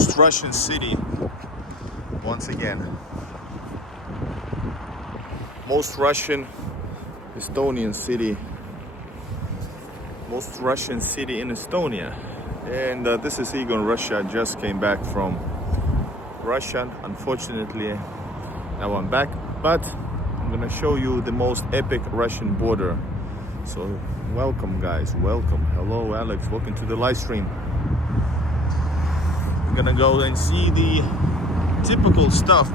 most Russian city once again. Most Russian Estonian city. Most Russian city in Estonia. And this is Ivangorod, Russia. I just came back from Russia. Unfortunately, now I'm back. But I'm gonna show you the most epic Russian border. So welcome guys, welcome. Hello Alex, welcome to the live stream. We're gonna go and see the typical stuff.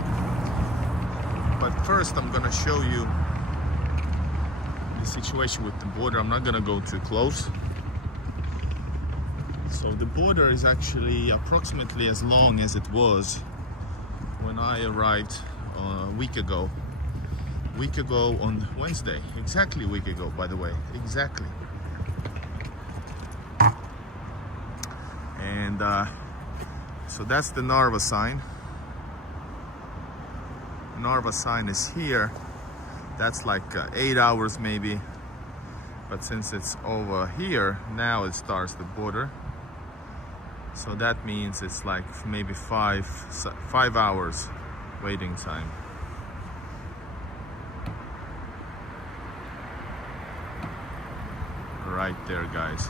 But first I'm gonna show you the situation with the border. I'm not gonna go too close. So the border is actually approximately as long as it was when I arrived a week ago. Week ago on Wednesday, exactly a week ago, by the way, exactly. And so that's the Narva sign. Narva sign is here. That's like 8 hours maybe, but since it's over here, now it starts the border. So that means it's like maybe five hours waiting time. Right there, guys.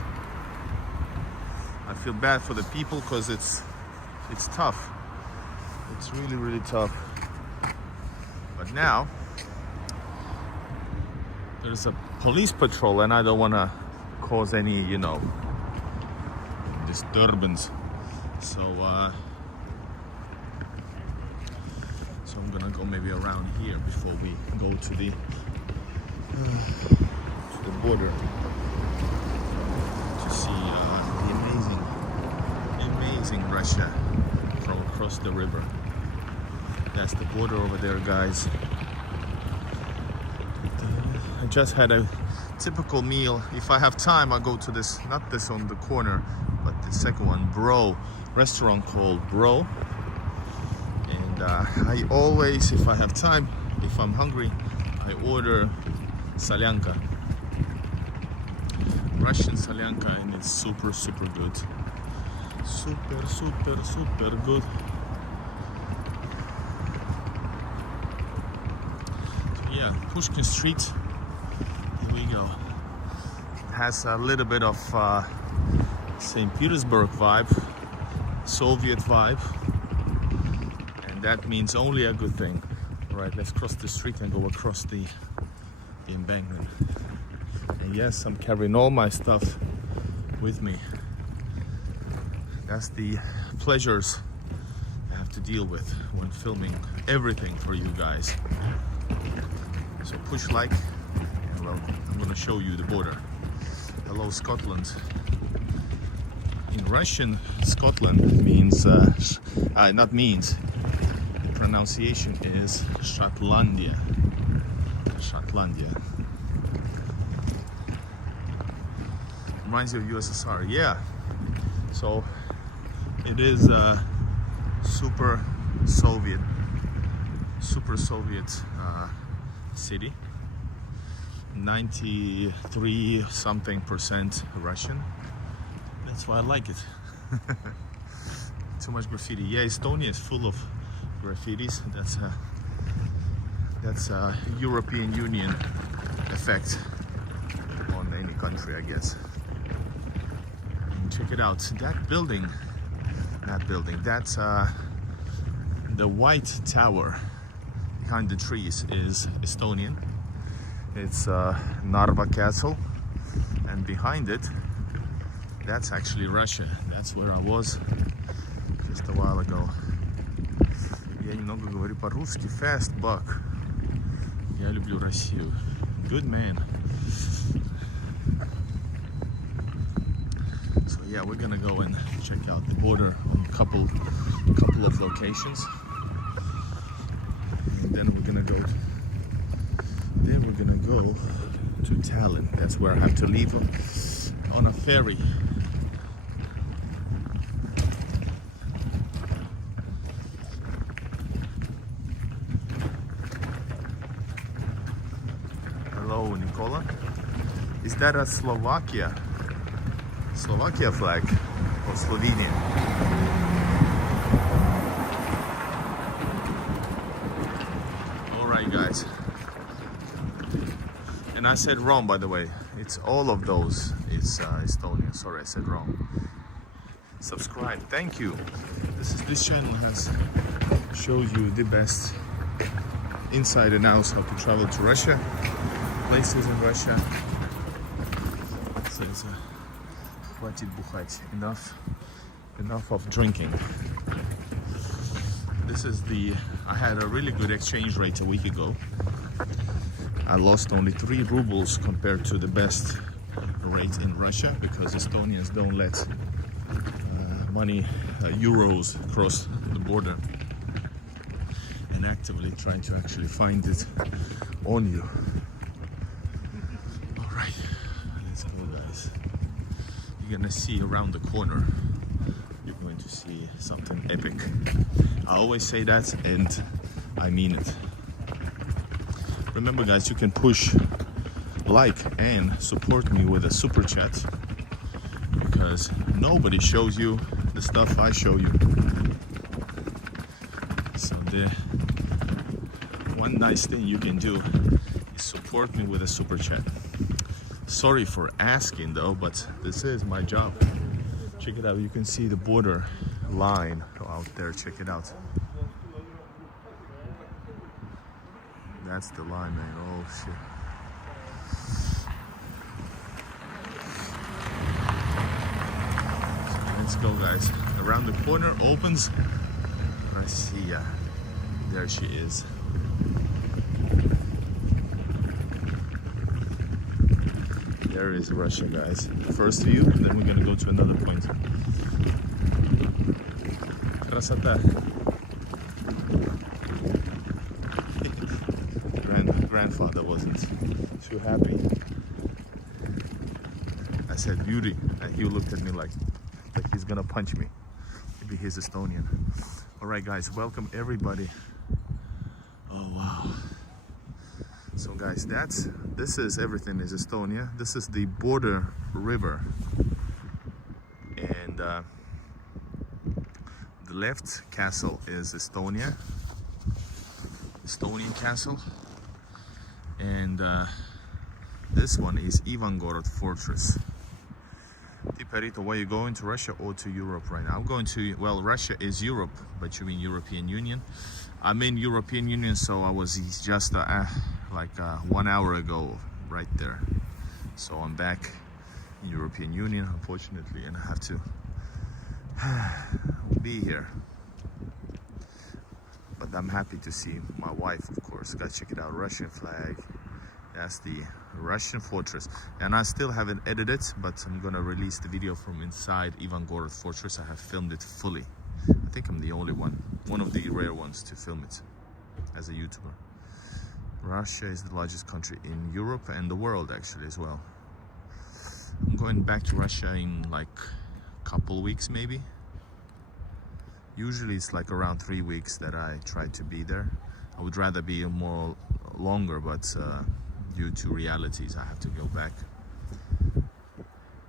I feel bad for the people because it's tough. It's really tough. But now there's a police patrol, and I don't want to cause any, you know, disturbance. So I'm gonna go maybe around here before we go to the border. To see the amazing Russia from across the river. That's the border over there, guys. I just had a typical meal. If I have time, I'll go to this, not this on the corner, but the second one, Bro, restaurant called Bro. And I always, if I have time, if I'm hungry, I order salyanka. Russian salyanka, and it's super good. Super good. So yeah, Pushkin Street, here we go. It has a little bit of St. Petersburg vibe, Soviet vibe, and that means only a good thing. All right, let's cross the street and go across the embankment. And yes, I'm carrying all my stuff with me. That's the pleasures I have to deal with when filming everything for you guys. So push like, and well, I'm gonna show you the border. Hello Scotland. In Russian, Scotland means, not means, the pronunciation is Shatlandia. Shatlandia. Reminds you of USSR, yeah. So it is a super Soviet city. 93 something percent Russian. That's why I like it. Too much graffiti. Yeah, Estonia is full of graffitis. That's a European Union effect on any country, I guess. Check it out. That building, that's the white tower behind the trees is Estonian. It's Narva Castle, and behind it, that's actually Russia. That's where I was just a while ago. Я немного говорю по-русски. Fast buck. Я люблю Россию. Good man. So yeah, we're gonna go and check out the border on a couple of locations, and then we're gonna go to Tallinn. That's where I have to leave on a ferry. Hello, Nicola. Is that a Slovakia flag or Slovenia? And I said wrong, by the way. It's all of those. It's Estonia. Sorry, I said wrong. Subscribe. Thank you. This channel shows you the best inside and outs how to travel to Russia, places in Russia. Says хватит бухать. Enough of drinking. I had a really good exchange rate a week ago. I lost only 3 rubles compared to the best rate in Russia because Estonians don't let euros cross the border, and actively trying to actually find it on you. All right, let's go, guys. You're gonna see around the corner, you're going to see something epic. I always say that, and I mean it. Remember, guys, you can push like and support me with a super chat, because nobody shows you the stuff I show you. So the one nice thing you can do is support me with a super chat. Sorry for asking though, but this is my job. Check it out, you can see the border line out there. Check it out. That's the line, man. Oh shit. Let's go, guys. Around the corner opens. I see ya. There she is. There is Russia, guys. First view, then we're gonna go to another point. Красота. Grandfather wasn't too happy. I said beauty, and he looked at me like he's gonna punch me. Maybe he's Estonian. All right, guys, welcome everybody. Oh wow. So guys, this is everything is Estonia. This is the border river, and the left castle is Estonian castle, and this one is Ivangorod Fortress. Perito, where you going, to Russia or to Europe right now? I'm going to, well, Russia is Europe, but you mean European Union. I'm in European Union, so I was just like 1 hour ago right there. So I'm back in European Union, unfortunately, and I have to be here. But I'm happy to see my wife, of course. Guys, check it out, Russian flag. That's the Russian fortress, and I still haven't edited, but I'm gonna release the video from inside Ivangorod Fortress. I have filmed it fully. I think I'm the only one of the rare ones to film it as a YouTuber. Russia is the largest country in Europe and the world, actually, as well. I'm going back to Russia in like a couple weeks, maybe. Usually it's like around 3 weeks that I try to be there. I would rather be more longer, but due to realities, I have to go back.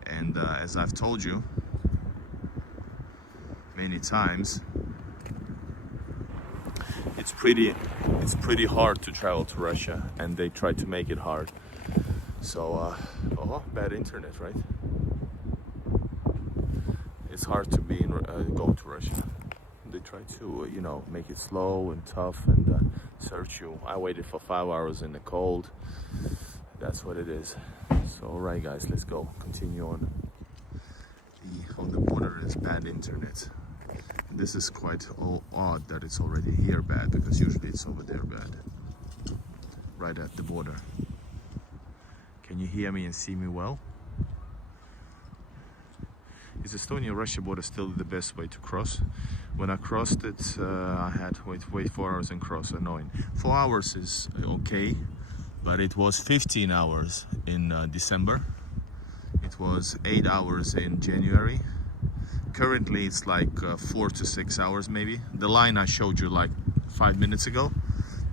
And as I've told you many times, it's pretty hard to travel to Russia, and they try to make it hard. So, oh, bad internet, right? It's hard to be go to Russia. They try to, you know, make it slow and tough and search you. I waited for 5 hours in the cold. That's what it is. So, all right, guys, let's go. Continue on. On the border is bad internet. This is quite odd that it's already here bad, because usually it's over there bad. Right at the border. Can you hear me and see me well? Is Estonia-Russia border still the best way to cross? When I crossed it, I had to wait 4 hours and cross. Annoying. 4 hours is okay, but it was 15 hours in December. It was 8 hours in January. Currently it's like 4 to 6 hours maybe. The line I showed you like 5 minutes ago,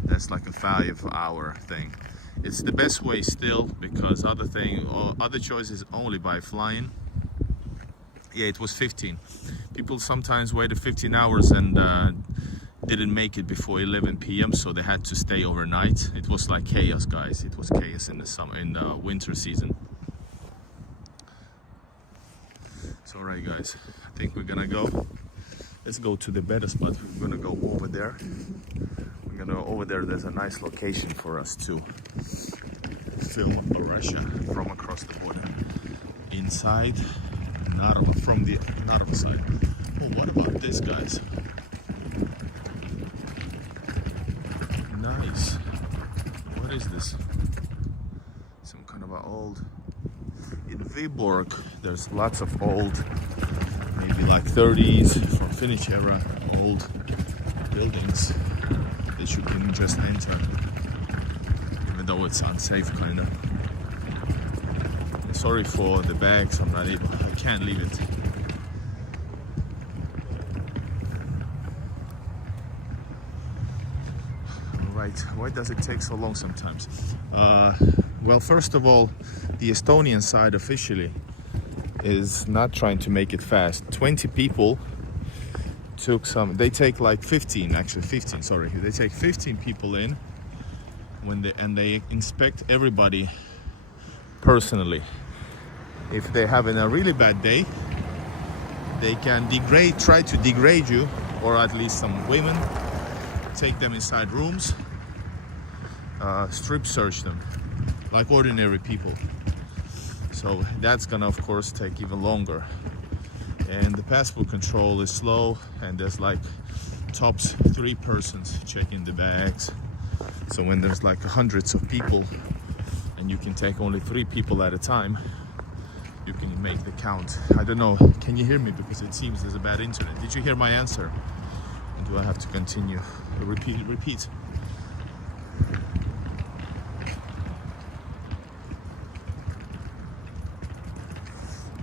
that's like a 5-hour thing. It's the best way still, because other choices only by flying. Yeah, it was 15. People sometimes waited 15 hours and didn't make it before 11 p.m. so they had to stay overnight. It was like chaos, guys. It was chaos in the summer, in the winter season. So alright guys, I think we're gonna go. Let's go to the better spot. We're gonna go over there. We're gonna over there. There's a nice location for us to film Russia from across the border. Inside Narva, from the Narva side. Oh, what about this, guys? Nice. What is this? Some kind of an old... In Viborg, there's lots of old, maybe like 30s from Finnish era, old buildings that you can just enter, even though it's unsafe, kind of. Sorry for the bags, I can't leave it. Alright, why does it take so long sometimes? Well, first of all, the Estonian side officially is not trying to make it fast. 20 people took some, they take like 15, actually 15, sorry. They take 15 people in and they inspect everybody personally. If they're having a really bad day, they can try to degrade you, or at least some women, take them inside rooms, strip search them like ordinary people. So that's gonna of course take even longer, and the passport control is slow, and there's like tops 3 persons checking the bags. So when there's like hundreds of people and you can take only 3 people at a time, you can make the count. I don't know, can you hear me? Because it seems there's a bad internet. Did you hear my answer? Or do I have to continue? Repeat.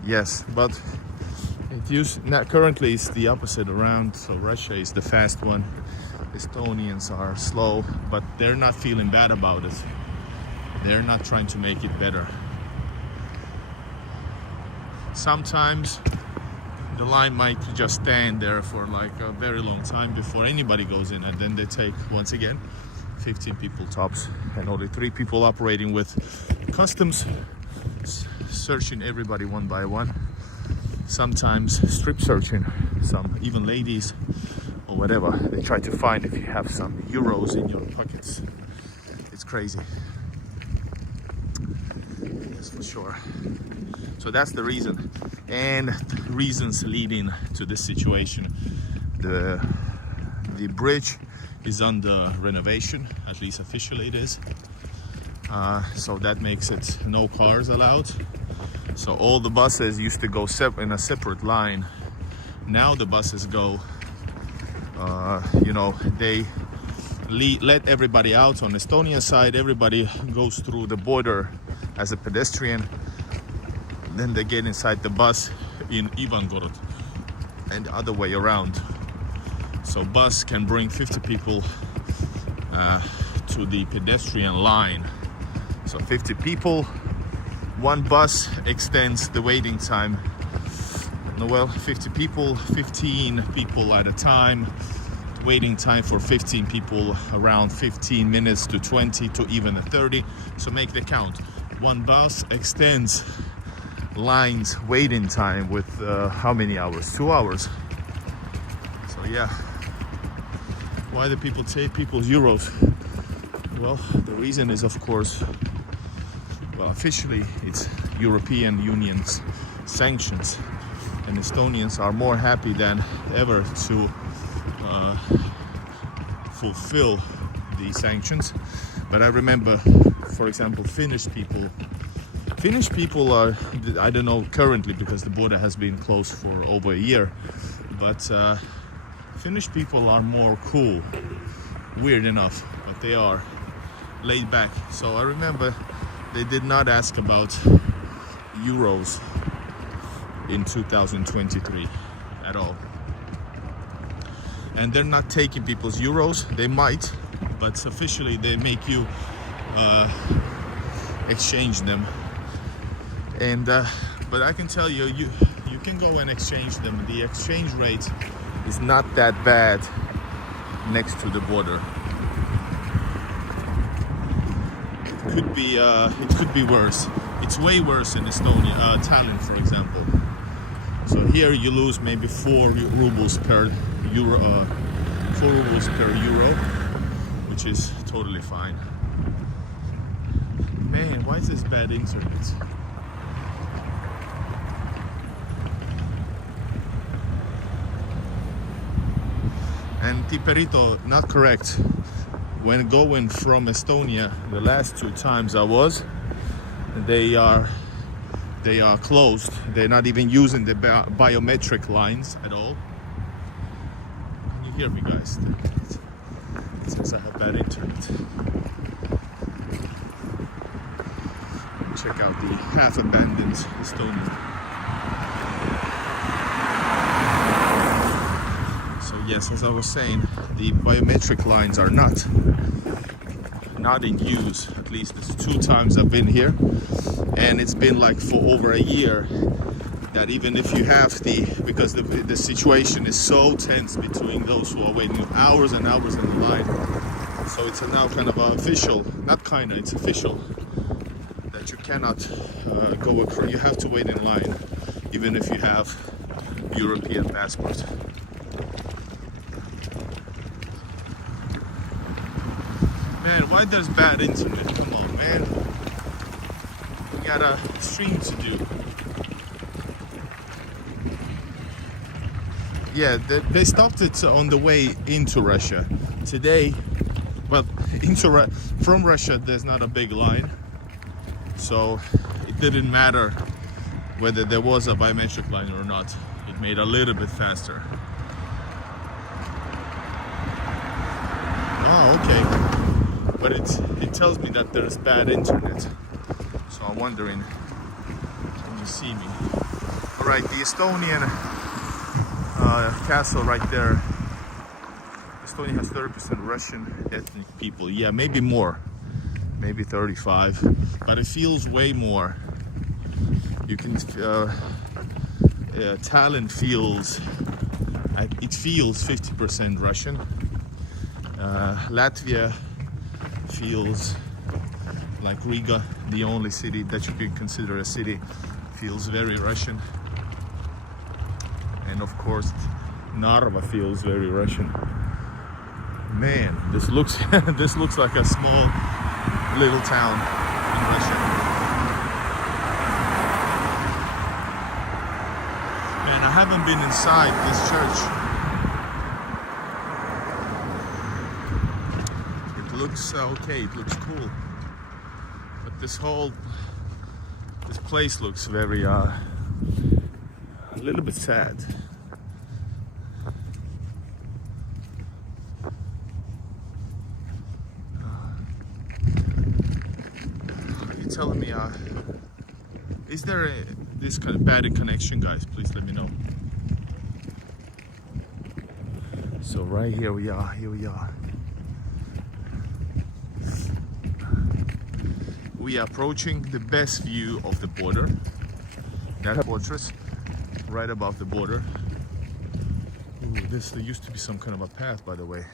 Yes, but currently it's the opposite around. So Russia is the fast one. Estonians are slow, but they're not feeling bad about it. They're not trying to make it better. Sometimes the line might just stand there for like a very long time before anybody goes in, and then they take, once again, 15 people tops, and only 3 people operating with customs, searching everybody one by one. Sometimes strip searching, some even ladies or whatever. They try to find if you have some euros in your pockets. It's crazy. Yes, for sure. So that's the reason, and reasons leading to this situation. The bridge is under renovation, at least officially it is. So that makes it no cars allowed. So all the buses used to go in a separate line. Now the buses go, they let everybody out on the Estonian side. Everybody goes through the border as a pedestrian. Then they get inside the bus in Ivangorod, and the other way around. So bus can bring 50 people to the pedestrian line. So 50 people, one bus extends the waiting time. Well, 50 people, 15 people at a time. Waiting time for 15 people around 15 minutes to 20 to even 30. So make the count. One bus extends lines waiting time with how many hours? 2 hours. So yeah, why do people take people's euros? Well, the reason is, of course, well, officially it's European Union's sanctions, and Estonians are more happy than ever to fulfill the sanctions. But I remember, for example, Finnish people are, I don't know currently because the border has been closed for over a year, but Finnish people are more cool, weird enough, but they are laid back. So I remember they did not ask about euros in 2023 at all. And they're not taking people's euros. They might, but officially they make you exchange them. And but I can tell you, you can go and exchange them. The exchange rate is not that bad next to the border. It could be worse. It's way worse in Estonia, Tallinn, for example. So here you lose maybe 4 rubles per euro, 4 rubles per euro, which is totally fine. Man, why is this bad internet? And Tiperito, not correct. When going from Estonia, the last 2 times I was, they are closed. They're not even using the biometric lines at all. Can you hear me, guys? It says I have bad internet. Check out the half-abandoned Estonia. So yes, as I was saying, the biometric lines are not in use. At least it's 2 times I've been here, and it's been like for over a year. That even if you have because the situation is so tense between those who are waiting hours and hours in the line. So it's now kind of official, not kinda, it's official that you cannot go across. You have to wait in line, even if you have European passport. Man, why there's bad internet? Come on, man. We got a stream to do. Yeah, they stopped it on the way into Russia. Today, well, from Russia there's not a big line. So it didn't matter whether there was a biometric line or not. It made a little bit faster. Oh, okay. But it tells me that there's bad internet. So I'm wondering, can you see me? All right, the Estonian castle right there. Estonia has 30% Russian ethnic people. Yeah, maybe more. Maybe 35. But it feels way more. You can, Tallinn feels, it feels 50% Russian. Latvia feels like Riga, the only city that you can consider a city, feels very Russian. And of course, Narva feels very Russian. Man, this looks this looks like a small little town in Russia. Man, I haven't been inside this church. It looks okay, it looks cool. But this place looks very a little bit sad. Are you telling me is there this kind of bad connection, guys? Please let me know. So right here we are, we are approaching the best view of the border. That fortress right above the border. Ooh, there used to be some kind of a path, by the way.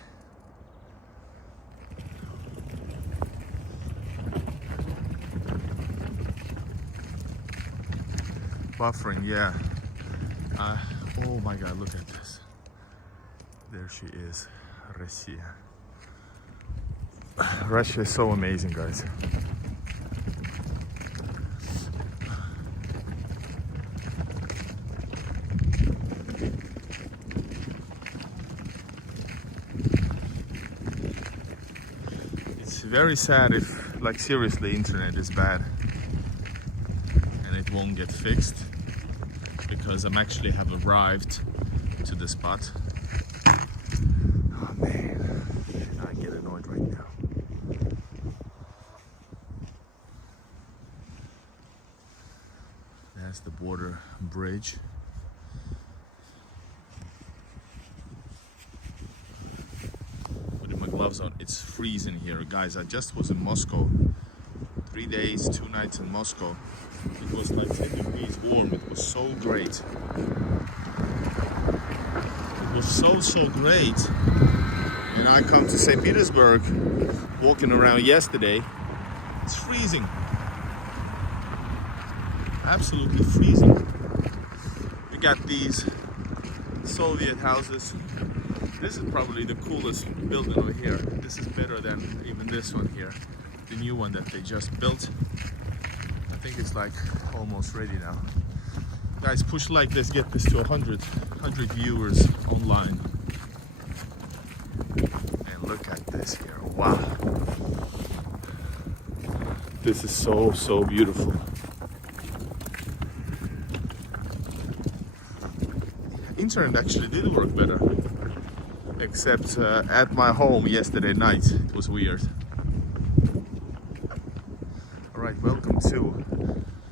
Buffering, yeah. Oh my God, look at this. There she is, Russia. Russia is so amazing, guys. It's very sad if, like, seriously, internet is bad and it won't get fixed, because I'm actually have arrived to the spot. Oh man, I get annoyed right now. That's the border bridge. Putting my gloves on. It's freezing here, guys. I just was in Moscow. 3 days, 2 nights in Moscow. It was like 10 degrees warm. It was so great. It was so great. And I come to St. Petersburg, walking around yesterday. It's freezing. Absolutely freezing. We got these Soviet houses. This is probably the coolest building over here. This is better than even this one here. The new one that they just built. I think it's like almost ready now. Guys, push like, let's get this to 100 viewers online. And look at this here, wow. This is so beautiful. Internet actually did work better, except at my home yesterday night, it was weird. Alright, welcome to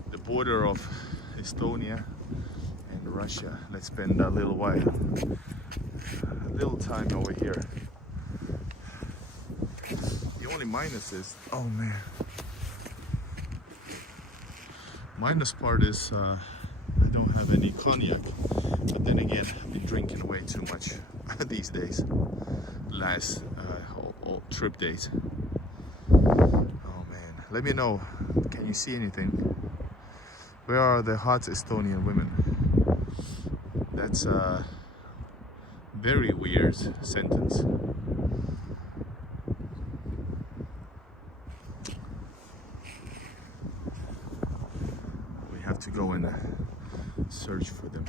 the border of Estonia and Russia. Let's spend a little time over here. The only minus is, oh man, minus part is I don't have any cognac, but then again I've been drinking way too much these days, last all trip days. Oh man, let me know, can you see anything? Where are the hot Estonian women? That's a very weird sentence. We have to go and search for them.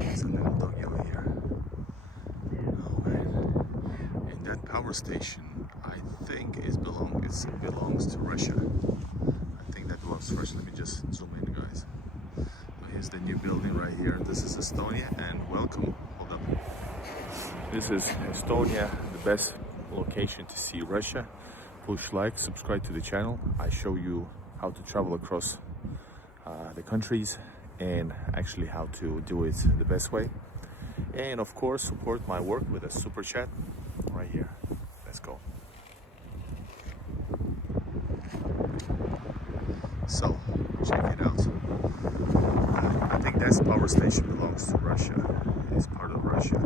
There's a little doggy over here. Oh man. And that power station, I think it belongs to Russia. I think that belongs to Russia. Let me just zoom in, guys. So here's the new building right here. This is Estonia, and welcome. Hold up. This is Estonia, the best location to see Russia. Push like, subscribe to the channel. I show you how to travel across the countries and actually how to do it the best way. And of course, support my work with a super chat right here. Let's go. So, check it out. I think that power station belongs to Russia. It's part of Russia.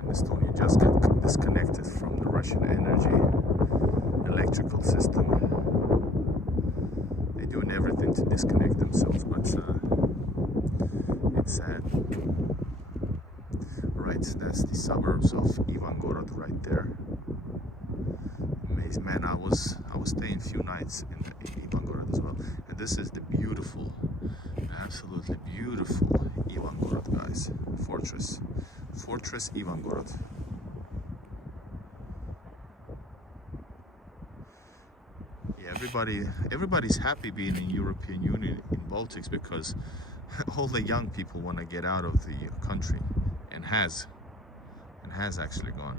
And Estonia just got disconnected from the Russian energy electrical system. They're doing everything to disconnect themselves, but it's sad. Right, that's the suburbs of Ivangorod right there. Amazing, man. I was staying a few nights in Ivangorod as well, and this is the beautiful, absolutely beautiful Ivangorod, guys. Fortress Ivangorod. Yeah, everybody's happy being in European Union in Baltics because all the young people want to get out of the country, and has actually gone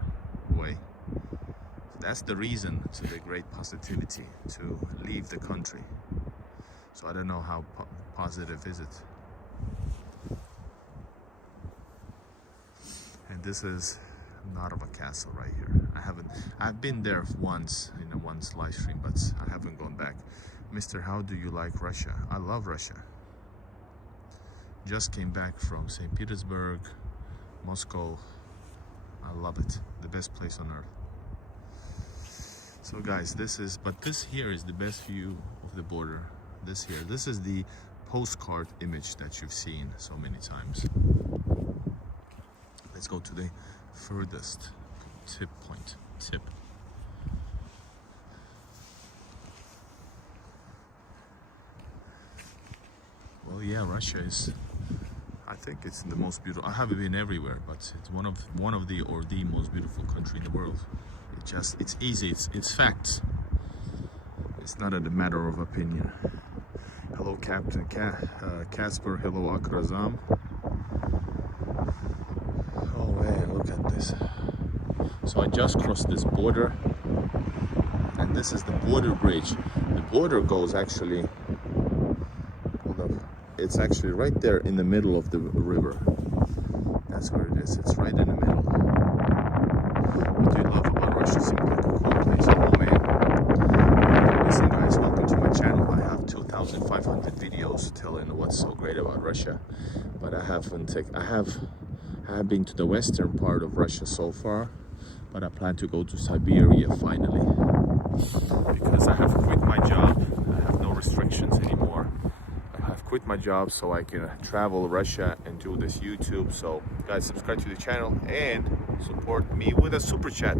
away. So that's the reason to the great positivity to leave the country. So I don't know how positive is it. And this is Narva Castle right here. I've been there once in one live stream, but I haven't gone back. Mr. How do you like Russia? I love Russia. Just came back from St. Petersburg, Moscow. I love it. The best place on earth. So guys, this here is the best view of the border. This is the postcard image that you've seen so many times. Let's go to the furthest tip. Well, yeah, Russia is, I think it's the most beautiful. I haven't been everywhere, but it's one of the most beautiful country in the world. It's easy. It's facts. It's not a matter of opinion. Hello, Captain Casper. Hello, Akrazam. Oh man, look at this. So I just crossed this border, and this is the border bridge. The border goes actually, hold up, it's actually right there in the middle of the river. That's where it is. It's right in the middle. What do you love about Russia? Seems like a cool place. Oh man. Listen guys, welcome to my channel. I have 2,500 videos telling what's so great about Russia, but I have I have been to the western part of Russia so far, but I plan to go to Siberia finally, because I have quit my job. I have no restrictions anymore. I have quit my job so I can travel Russia and do this YouTube. So guys, subscribe to the channel and support me with a super chat.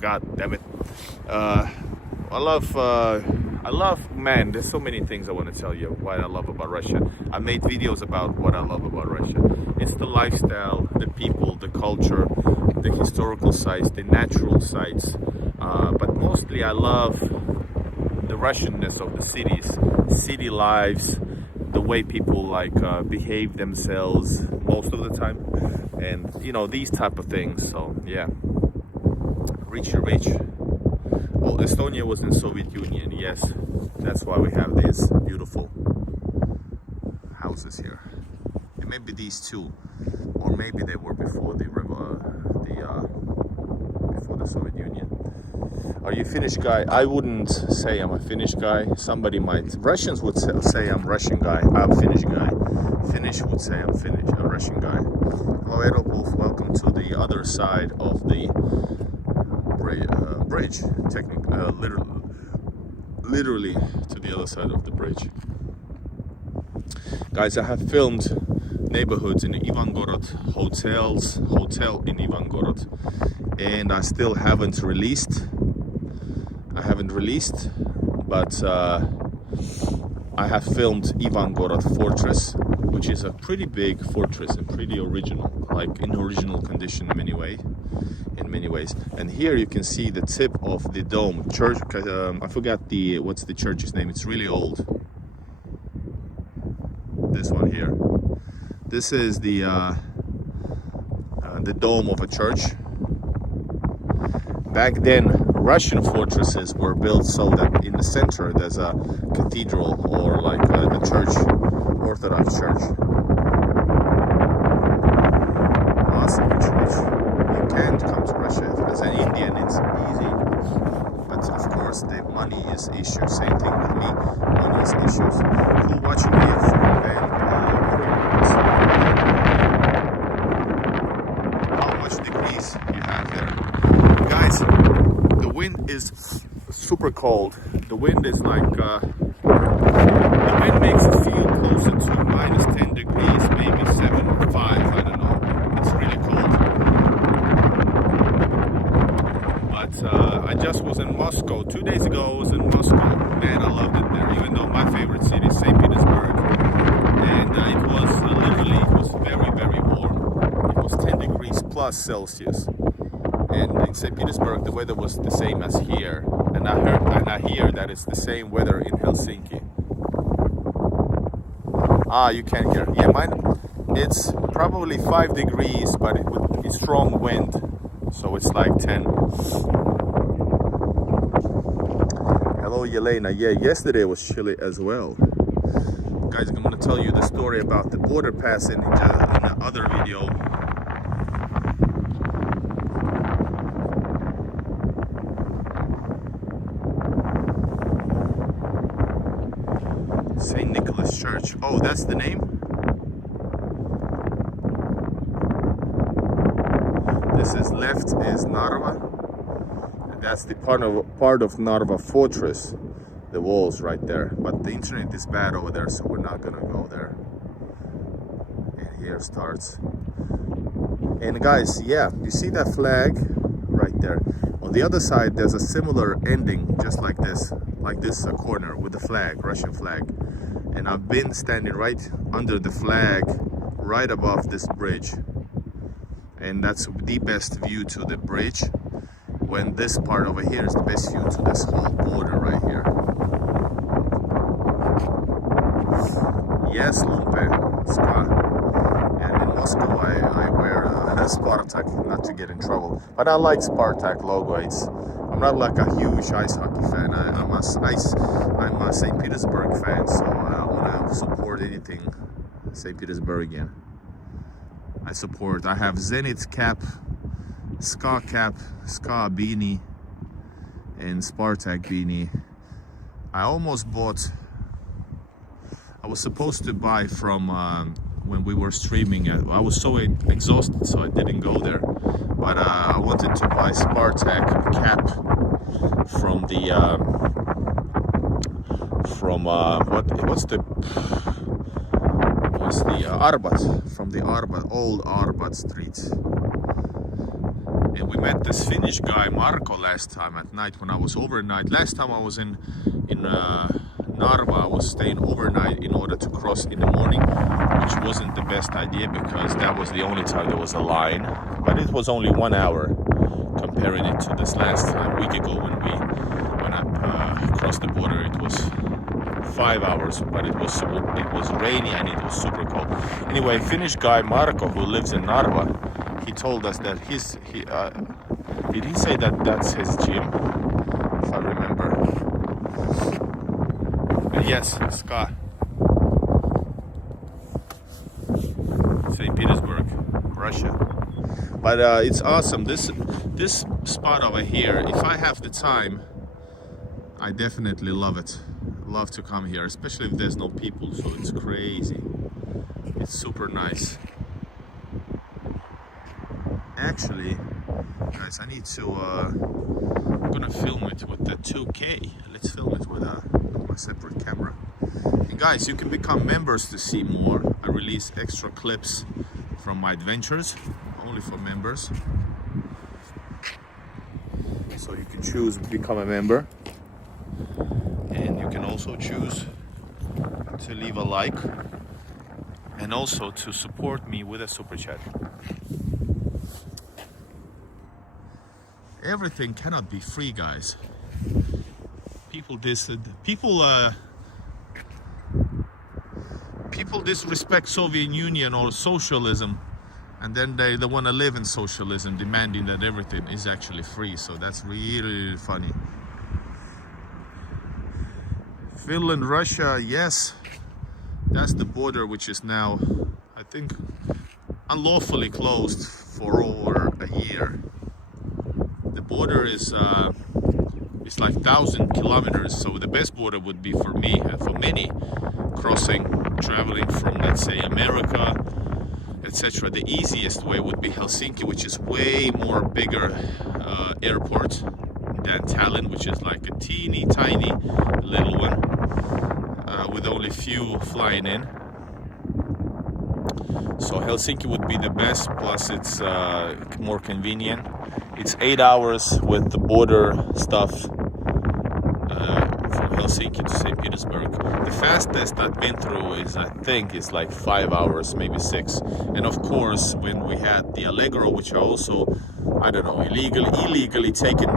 God damn it. I love, man, there's so many things I want to tell you what I love about Russia. I made videos about what I love about Russia. It's the lifestyle, the people, the culture, the historical sites, the natural sites. But mostly I love the Russianness of the cities, city lives, the way people like behave themselves most of the time. And you know, these type of things. So yeah, rich. Well, Estonia was in Soviet Union, yes. That's why we have these beautiful houses here. And maybe these two, or maybe they were before before the Soviet Union. Are you Finnish guy? I wouldn't say I'm a Finnish guy. Somebody might. Russians would say I'm Russian guy. I'm a Finnish guy. Finnish would say I'm a Russian guy. Hello, Edelwolf. Welcome to the other side of the bridge. Literally to the other side of the bridge. Guys, I have filmed neighborhoods in Ivangorod, hotel in Ivangorod, and I still haven't released. But I have filmed Ivangorod Fortress, which is a pretty big fortress and pretty original, like in original condition in many ways. And here you can see the tip of the dome church. I forgot what's the church's name. It's really old. This one here. This is the dome of a church. Back then, Russian fortresses were built so that in the center there's a cathedral, or like the church, Orthodox church. Awesome, rich. You can come to Russia as an Indian. It's easy, but of course the money is issue. Same thing with me. Money is issues. Cool watching you. How much degrees you have there, guys? The wind is super cold. The wind is like the wind makes it feel closer to minus 10 degrees, maybe 7 or 5. I don't know. It's really cold. But I just was in Moscow 2 days ago. I was in Moscow. Man, I loved it there. Even though my favorite city is St. Petersburg, and it was literally, it was very warm. It was 10 degrees plus Celsius. And in St. Petersburg, the weather was the same as here. And I hear that it's the same weather in Helsinki. Ah, you can hear. Yeah, mine. It's probably 5 degrees, but it would be strong wind, so it's like 10. Hello, Yelena. Yeah, yesterday was chilly as well. Guys, I'm gonna tell you the story about the border passing in the other video. St. Nicholas Church. Oh, that's the name? This is left is Narva. And that's the part of Narva Fortress. The walls right there. But the internet is bad over there, so we're not gonna go there. And here starts. And guys, yeah, you see that flag right there? On the other side, there's a similar ending, just like this corner with the flag, Russian flag. And I've been standing right under the flag, right above this bridge. And that's the best view to the bridge. When this part over here is the best view to this whole border right here. Yes, Lumpe, Ska. And in Moscow, I wear Spartak, not to get in trouble. But I like Spartak logo. I'm not like a huge ice hockey fan. I'm a St. Petersburg fan, so when I support anything St. Petersburgian, I have Zenit cap, Ska beanie, and Spartak beanie. I almost bought, I was supposed to buy from when we were streaming. I was so exhausted, so I didn't go there. But I wanted to buy Spartak cap from the Arbat, from the Arbat, old Arbat street. And we met this Finnish guy Marko last time at night when I was overnight. Last time I was in Narva, I was staying overnight in order to cross in the morning, which wasn't the best idea because that was the only time there was a line. But it was only 1 hour comparing it to this last time, a week ago when I crossed the border. It was 5 hours, but it was rainy and it was super cold. Anyway, Finnish guy Marko, who lives in Narva, he told us that did he say that that's his gym, if I remember? Yes, Ska. St. Petersburg, Russia. But it's awesome. This spot over here, if I have the time, I definitely love it. Love to come here, especially if there's no people, so it's crazy. It's super nice. Actually, guys, I need to I'm gonna film it with the 2K. Let's film it with my separate camera. And guys, you can become members to see more. I release extra clips from my adventures, only for members. So you can choose to become a member. And you can also choose to leave a like and also to support me with a super chat. Everything cannot be free, guys. People disrespect Soviet Union or socialism, and then they want to live in socialism, demanding that everything is actually free. So that's really, really funny. Finland, Russia, yes, that's the border which is now, I think, unlawfully closed for over a year. The border is it's like 1,000 kilometers, so the best border would be for me and for many traveling from, let's say, America, etc. The easiest way would be Helsinki, which is way more bigger airport than Tallinn, which is like a teeny tiny little one with only few flying in. So Helsinki would be the best, plus it's more convenient. It's 8 hours with the border stuff from Helsinki to St. Petersburg. The fastest I've been through is, I think, is like 5 hours, maybe 6. And of course, when we had the Allegro, which I also, I don't know, illegally taken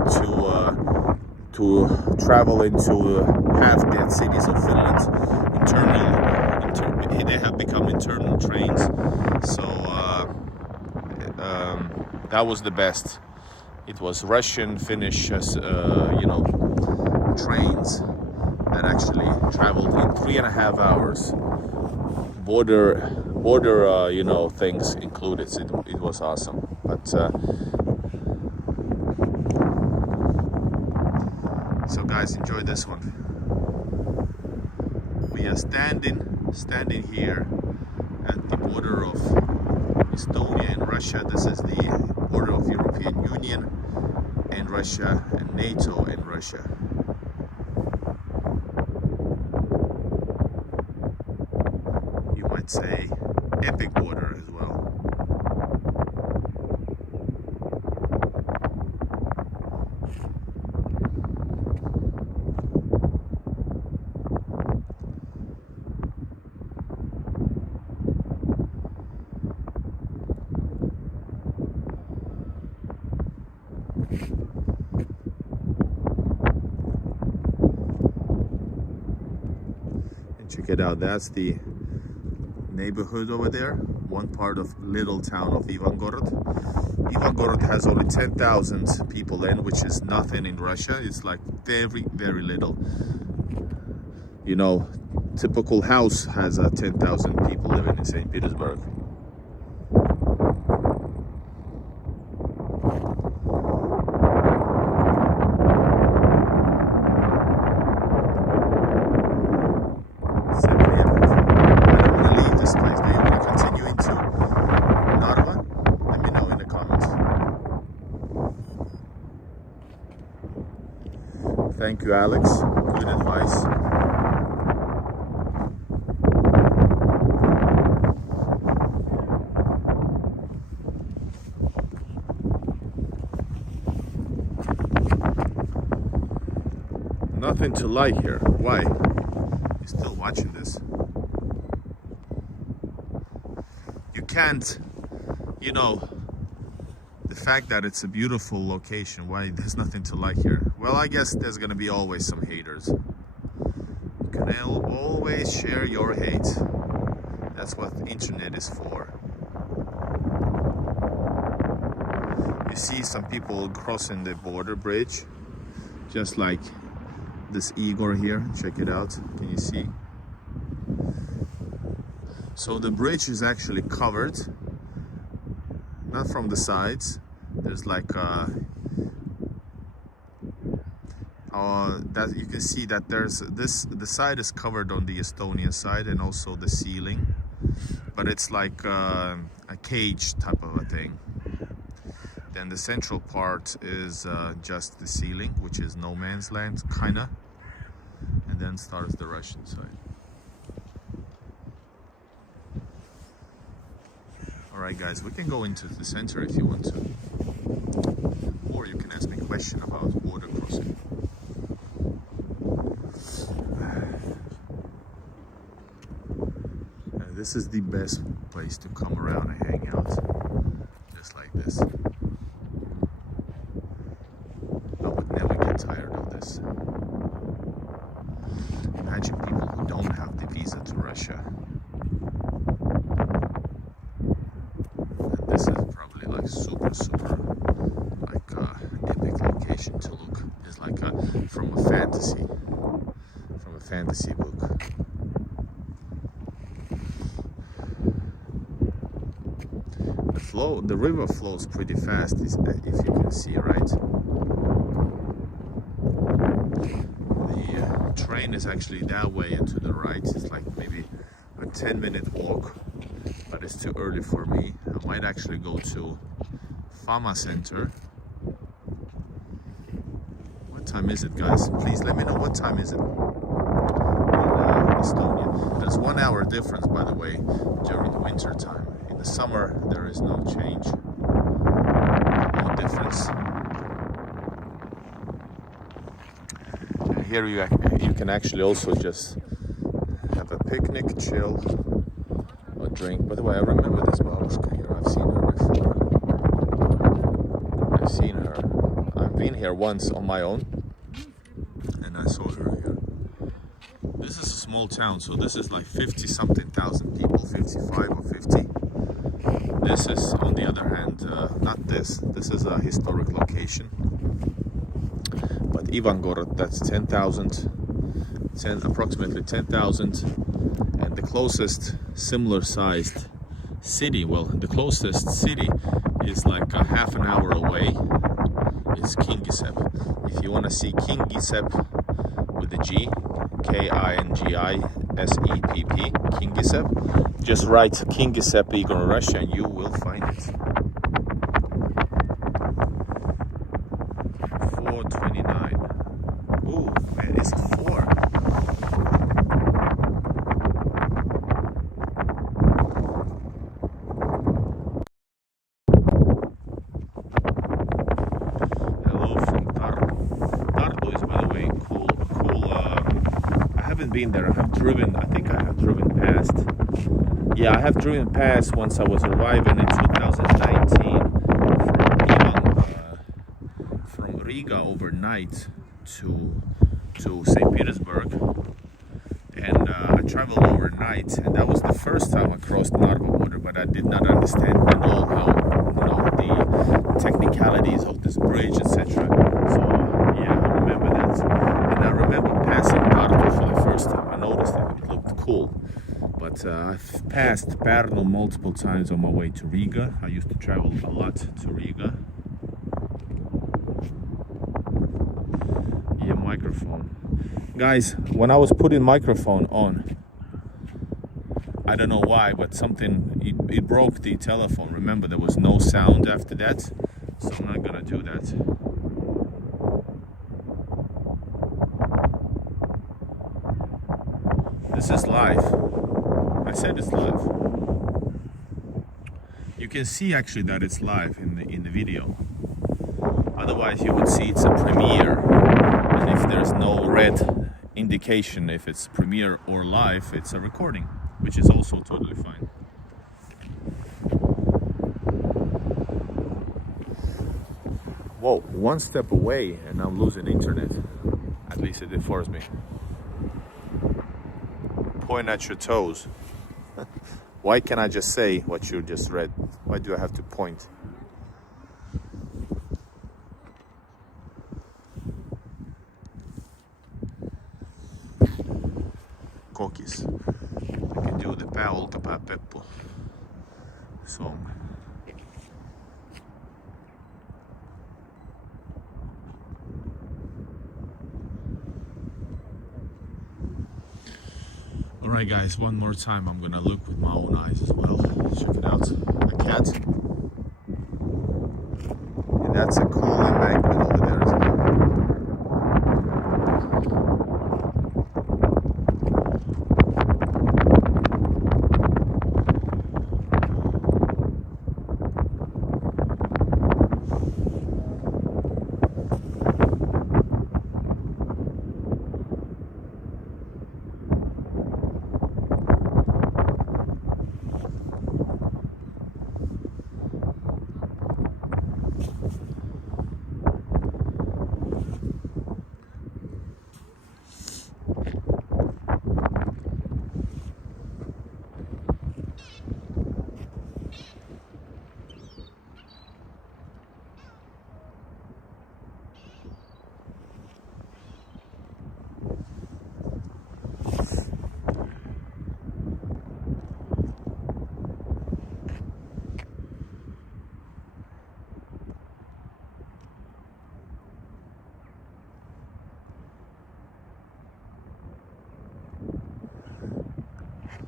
to travel into half-dead cities of Finland, they have become internal trains. So that was the best. It was Russian, Finnish, trains that actually traveled in 3.5 hours. Border, things included. It was awesome. But so guys, enjoy this one. We are standing here at the border of Estonia and Russia. This is the border of European Union and Russia, and NATO and Russia. You might say epic border as well. Check it out, that's the neighborhood over there, one part of little town of Ivangorod. Ivangorod has only 10,000 people in, which is nothing in Russia. It's like very, very little. Typical house has 10,000 people living in St. Petersburg. Simply epic. I don't want to leave this place. Do you want to continue? you, Alex. Good advice. Nothing to like here. Why? You're still watching this. You can't, you know, the fact that it's a beautiful location, why there's nothing to like here? Well, I guess there's gonna be always some haters. You can always share your hate. That's what the internet is for. You see some people crossing the border bridge, just like this Igor here. Check it out. Can you see? So the bridge is actually covered, not from the sides. There's like that you can see that there's this, the side is covered on the Estonian side, and also the ceiling, but it's like a cage type of a thing. Then the central part is just the ceiling, which is no man's land, kinda, and then starts the Russian side. Alright guys, we can go into the center if you want to. Or you can ask me a question about border crossing. This is the best place to come around and hang out. Just like this. I would never get tired of this. Imagine people who don't have the visa to Russia. This is probably like super like epic location to look. It's like from a fantasy book. The river flows pretty fast, if you can see, right? The train is actually that way and to the right. It's like maybe a 10-minute walk, but it's too early for me. I might actually go to Fama Center. What time is it, guys? Please let me know what time is it in Estonia. There's 1 hour difference, by the way, during the winter time. In the summer, there is no change, no difference. And here you can actually also just have a picnic, chill, or drink. By the way, I remember this babushka here. I've seen her before. I've been here once on my own, and I saw her here. This is a small town, so this is like 50-something thousand people, 55 or 50. This is, on the other hand, not this. This is a historic location. But Ivangorod, that's 10,000, approximately 10,000. And the closest similar-sized city, well, the closest city is like a half an hour away. It's Kingisepp. If you want to see Kingisepp with a G, Kingisepp, Kingisepp, just write Kingisepp Estonia-Russia and you will find it. 4:29. Ooh, man, it's 4. Hello from Tartu. Tartu is, by the way, cool. I haven't been there. I think I have driven past. Yeah, I have driven past once I was arriving in 2019 from Riga overnight to St. Petersburg, and I traveled overnight, and that was the first time I crossed Narva border, but I did not understand at all how, the technicalities of this bridge, etc. So yeah, I remember that, and I remember passing Tartu for the first time. I noticed it looked cool. But I've passed Pärnu multiple times on my way to Riga. I used to travel a lot to Riga. Yeah, microphone. Guys, when I was putting microphone on, I don't know why, but it broke the telephone. Remember, there was no sound after that, so I'm not gonna do that. This is live. I said it's live. You can see actually that it's live in the video. Otherwise you would see it's a premiere. And if there's no red indication if it's premiere or live, it's a recording, which is also totally fine. Whoa, one step away and I'm losing internet. At least it informs me. Point at your toes. Why can't I just say what you just read? Why do I have to point? Kokis. I can do the walkabout song. Alright guys, one more time I'm gonna look with my own eyes as well. Check it out. A cat. And that's a cool embankment over there as well.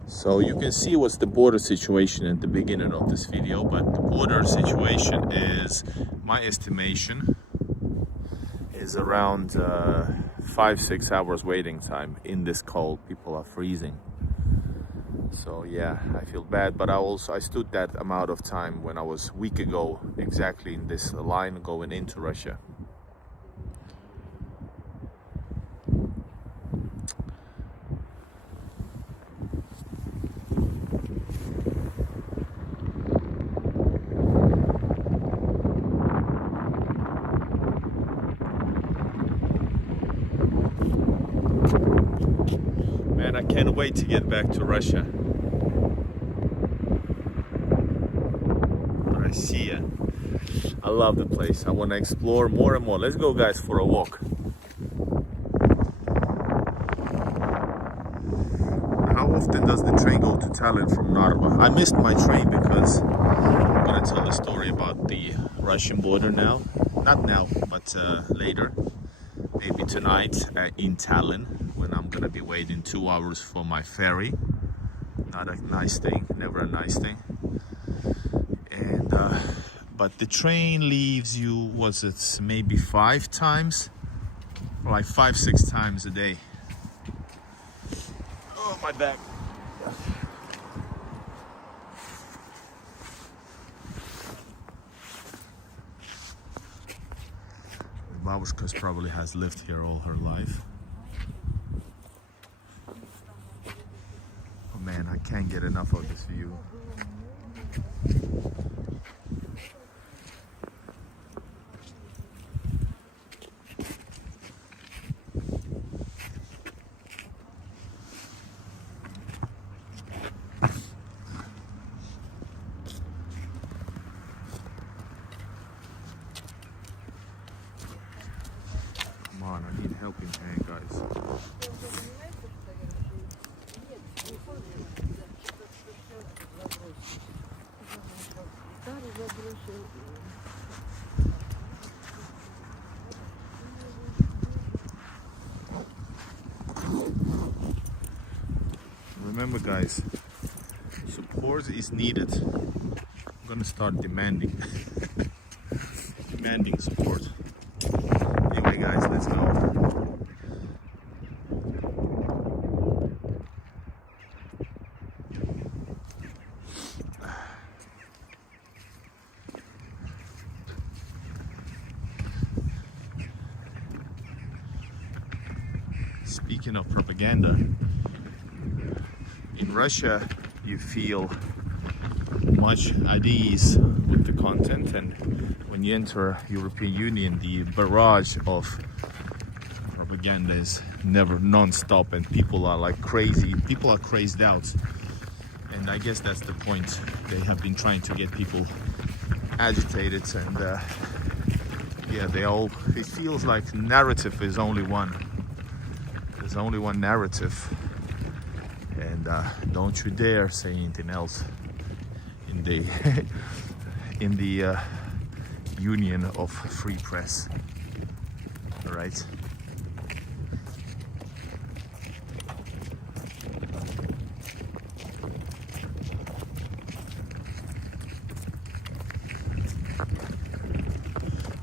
So you can see what's the border situation at the beginning of this video, but the border situation is, my estimation, is around 5-6 hours waiting time in this cold. People are freezing. So yeah, I feel bad, but I stood that amount of time when I was a week ago exactly in this line going into Russia. Man, I can't wait to get back to Russia. I see ya. I love the place. I want to explore more and more. Let's go guys for a walk. How often does the train go to Tallinn from Narva? I missed my train because I'm going to tell a story about the Russian border now. Not now, but later. Maybe tonight in Tallinn, when I'm gonna be waiting 2 hours for my ferry. Not a nice thing, never a nice thing. And but the train leaves you, was it maybe 5 times? Like 5-6 times a day. Oh, my back. Babushka's probably has lived here all her life. Oh man, I can't get enough of this view. Come on, I need a helping hand, guys. Remember guys, support is needed. I'm gonna start demanding demanding support. Anyway guys, let's go. speaking of propaganda, in Russia you feel much at ease with the content, and when you enter European Union, the barrage of propaganda is never non-stop, and people are like crazy. People are crazed out, and I guess that's the point. They have been trying to get people agitated, and yeah, it feels like narrative is only one. There's only one narrative, and don't you dare say anything else in the in the Union of Free Press. All right.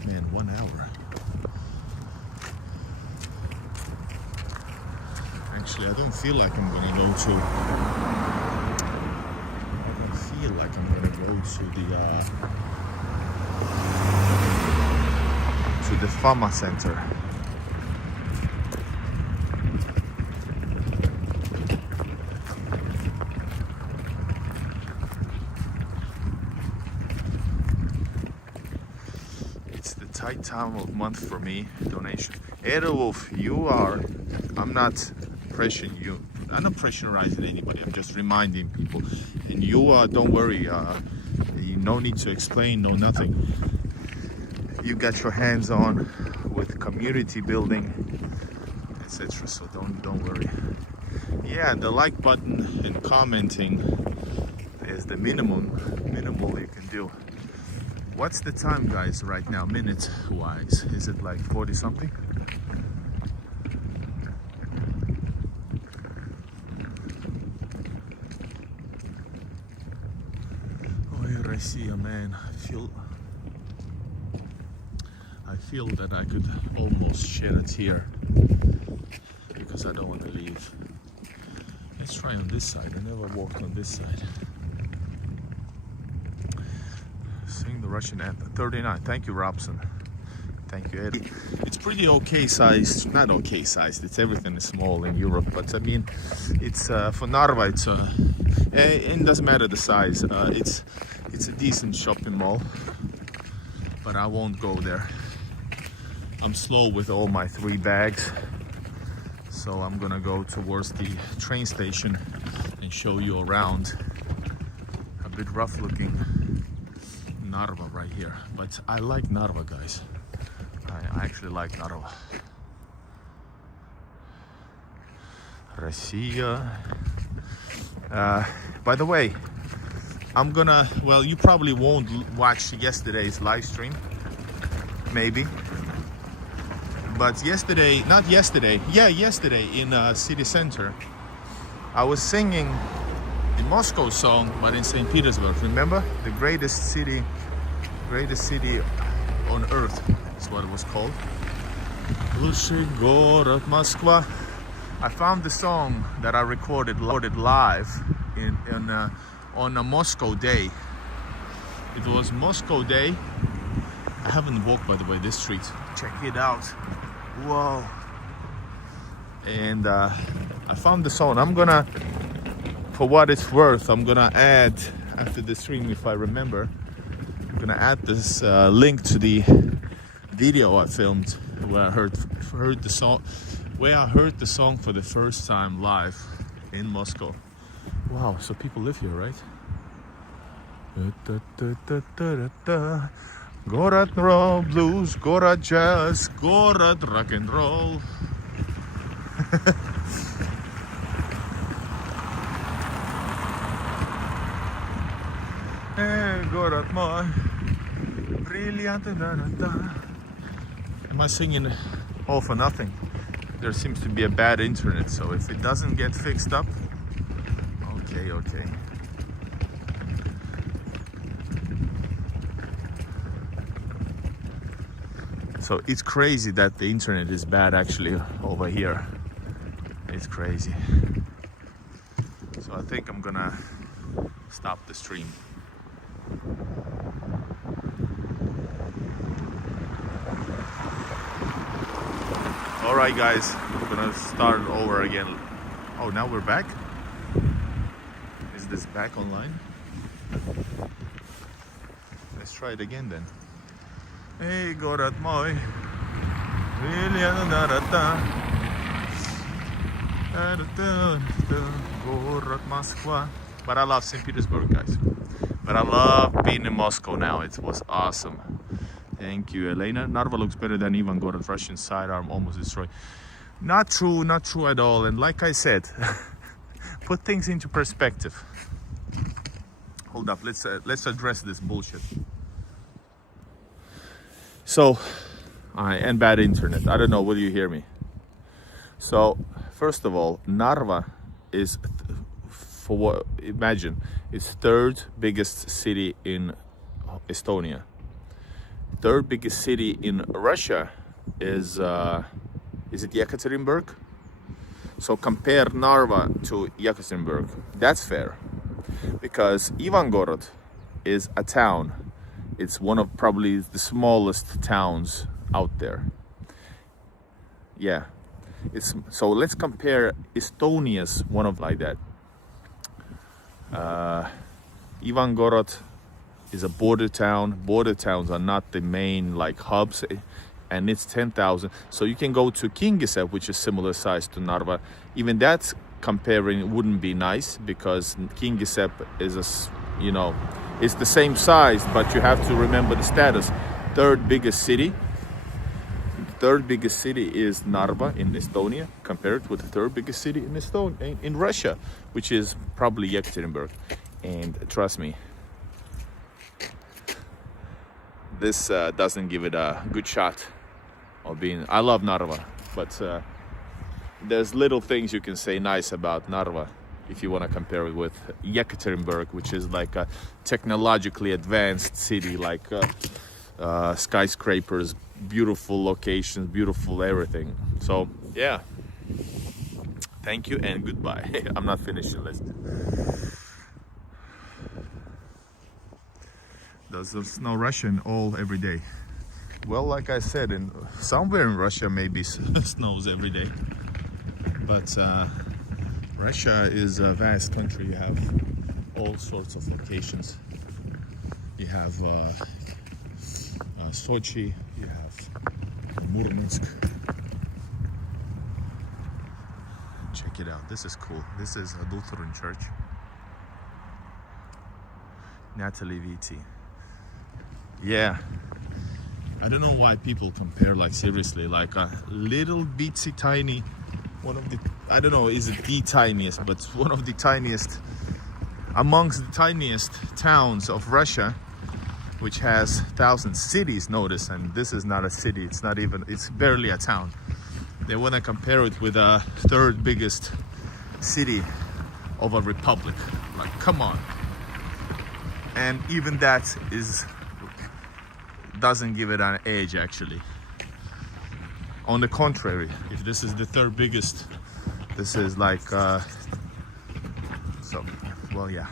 Man, 1 hour. Actually, I don't feel like I'm gonna go to. I don't feel like I'm gonna go to the Fama Center. It's the tight time of month for me. Donation. Wolf, I'm not pressuring you. I'm not pressurizing anybody. I'm just reminding people. And don't worry. No need to explain. No nothing. You got your hands on with community building, etc. So don't worry. Yeah, the like button and commenting is the minimal you can do. What's the time, guys, right now, minute wise? Is it like 40 something? Oh, Russia, man, I feel that I could almost shed a tear because I don't want to leave. Let's try on this side. I never walked on this side. Sing the Russian anthem. 39. Thank you, Robson. Thank you, Eddie. It's pretty okay sized. Not okay sized. It's everything is small in Europe, but I mean, it's for Narva. It doesn't matter the size. It's a decent shopping mall, but I won't go there. I'm slow with all my 3 bags, so I'm gonna go towards the train station and show you around. A bit rough looking Narva right here, but I like Narva, guys. I actually like Narva. Russia. By the way, well, you probably won't watch yesterday's live stream, maybe. But yesterday in city center, I was singing the Moscow song, but in St. Petersburg. Remember? The greatest city on earth is what it was called. Лучший город Москва. I found the song that I recorded live on a Moscow day. It was Moscow day. I haven't walked, by the way, this street. Check it out. Whoa. And I found the song. I'm gonna, for what it's worth, I'm gonna add, after the stream, if I remember, I'm gonna add this link to the video I filmed where I heard the song, for the first time live in Moscow. Wow, so people live here, right? Город roll blues, город jazz, город rock and roll. Город мой, бриллианты, да-да-да. Am I singing all for nothing? There seems to be a bad internet, so if it doesn't get fixed up, okay. So it's crazy that the internet is bad actually over here. It's crazy. So I think I'm gonna stop the stream. Alright guys, we're gonna gonna start over again. Oh, now we're back? Is this back online? Let's try it again then. Hey, Gorod moi. Gorod Moskva. But I love St. Petersburg, guys. But I love being in Moscow now. It was awesome. Thank you, Elena. Narva looks better than Ivangorod. Russian sidearm almost destroyed. Not true, not true at all. And like I said, put things into perspective. Hold up, let's address this bullshit. So, and bad internet. I don't know, will you hear me? So, first of all, Narva is, for what, imagine, it's third biggest city in Estonia. Third biggest city in Russia is it Yekaterinburg? So compare Narva to Yekaterinburg. That's fair, because Ivangorod is a town. It's one of probably the smallest towns out there. Yeah, so let's compare Estonia's one of like that. Ivangorod is a border town. Border towns are not the main like hubs, and it's 10,000. So you can go to Kingisepp, which is similar size to Narva. Even that comparing wouldn't be nice, because Kingisepp is it's the same size, but you have to remember the status. Third biggest city is Narva in Estonia, compared with the third biggest city in Estonia, in Russia, which is probably Yekaterinburg. And trust me, this doesn't give it a good shot of being. I love Narva, but there's little things you can say nice about Narva if you want to compare it with Yekaterinburg, which is like a technologically advanced city, like skyscrapers, beautiful locations, beautiful everything. So yeah, thank you and goodbye. I'm not finished the list. Does it snow Russian all every day? Well, like I said, somewhere in Russia maybe snows every day, but Russia is a vast country. You have all sorts of locations. You have Sochi, you have Murmansk. Check it out, this is cool. This is a Lutheran church. Natalie Viti. Yeah, I don't know why people compare, like seriously, like a little bitsy tiny, one of the, I don't know, is it the tiniest, but one of the tiniest, amongst the tiniest towns of Russia, which has 1,000 cities, notice, and this is not a city, it's not even, it's barely a town. They want to compare it with a third biggest city of a republic. Like, come on. And even that doesn't give it an edge, actually. On the contrary, if this is the third biggest, this is like so, well, yeah.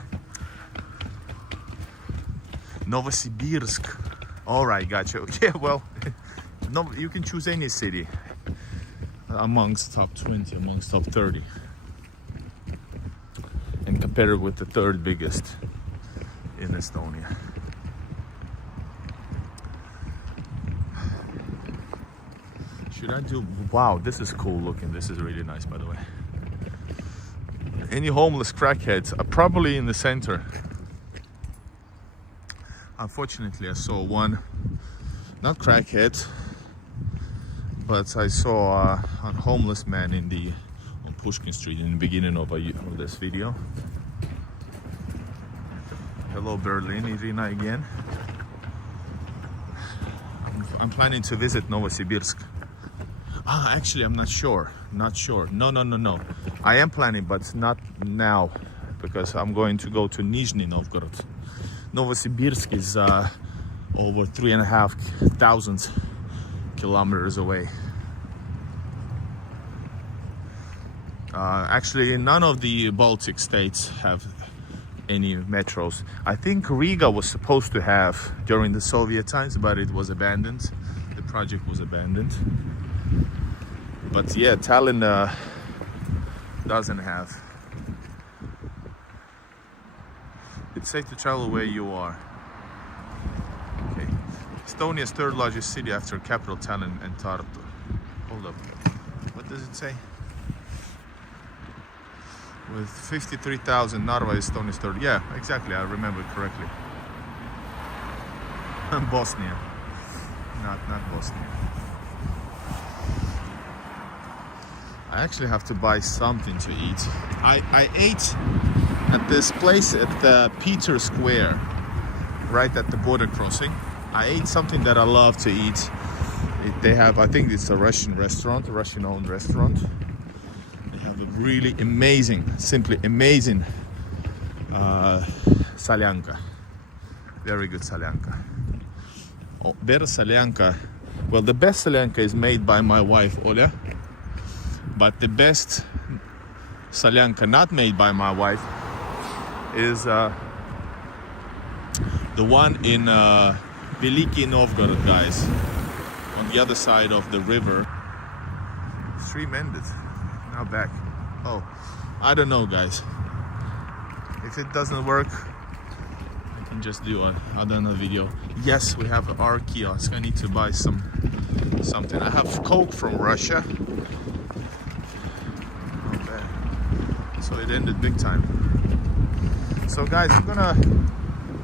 Novosibirsk. All right, gotcha. Yeah, well, no, you can choose any city amongst top 20, amongst top 30, and compare it with the third biggest in Estonia. Should I do? Wow, this is cool looking. This is really nice, by the way. Any homeless crackheads are probably in the center. Unfortunately, I saw one, not crackhead, but I saw a homeless man on Pushkin Street in the beginning of this video. Hello Berlin, Irina again. I'm planning to visit Novosibirsk. Actually, I'm not sure. No. I am planning, but not now, because I'm going to go to Nizhny Novgorod. Novosibirsk is over 3,500 kilometers away. Actually, none of the Baltic states have any metros. I think Riga was supposed to have during the Soviet times, but it was abandoned. The project was abandoned. But yeah, Tallinn doesn't have. It's safe to travel where you are. Okay. Estonia's third largest city after capital Tallinn and Tartu. Hold up. What does it say? With 53,000, Narva is Estonia's third. Yeah, exactly. I remember correctly. Bosnia. Not Bosnia. I actually have to buy something to eat. I ate at this place at the Peter Square, right at the border crossing. I ate something that I love to eat. They have, I think it's a Russian restaurant, a Russian-owned restaurant. They have a really amazing, simply amazing salyanka. Very good salyanka. Oh, better salyanka. Well, the best salyanka is made by my wife, Oля. But the best salyanka not made by my wife is the one in Veliki Novgorod, guys, on the other side of the river. Stream ended. Now back. Oh, I don't know, guys. If it doesn't work, I can just do another video. Yes, we have our kiosk. I need to buy something. I have Coke from Russia. So it ended big time. So guys,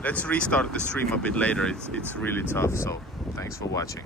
let's restart the stream a bit later. It's really tough, so thanks for watching.